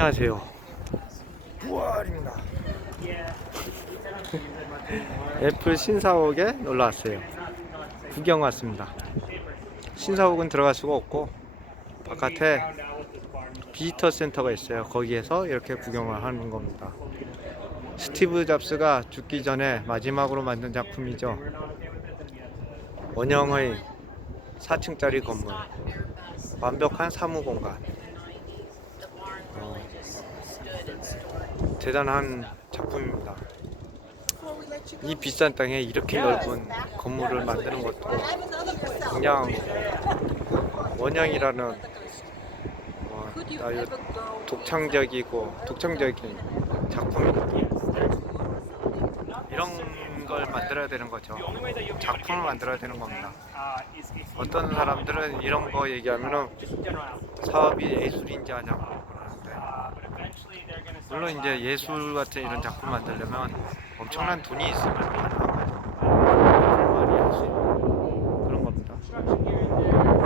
안녕하세요. 부활입니다. 애플 신사옥에 놀러 왔어요. 구경 왔습니다. 신사옥은 들어갈 수가 없고 바깥에 비지터 센터가 있어요. 거기에서 이렇게 구경을 하는 겁니다. 스티브 잡스가 죽기 전에 마지막으로 만든 작품이죠. 원형의 4층짜리 건물. 완벽한 사무 공간. 어, 대단한 작품입니다. 이 비싼 땅에 이렇게 넓은 건물을 만드는 것도 그냥 원형이라는 어, 아주 독창적이고 독창적인 작품입니다. 이런 걸 만들어야 되는 거죠. 작품을 만들어야 되는 겁니다. 어떤 사람들은 이런 거 얘기하면은 사업이 예술인지 아냐고 물론 이제 예술 같은 이런 작품 만들려면 엄청난 돈이 있으면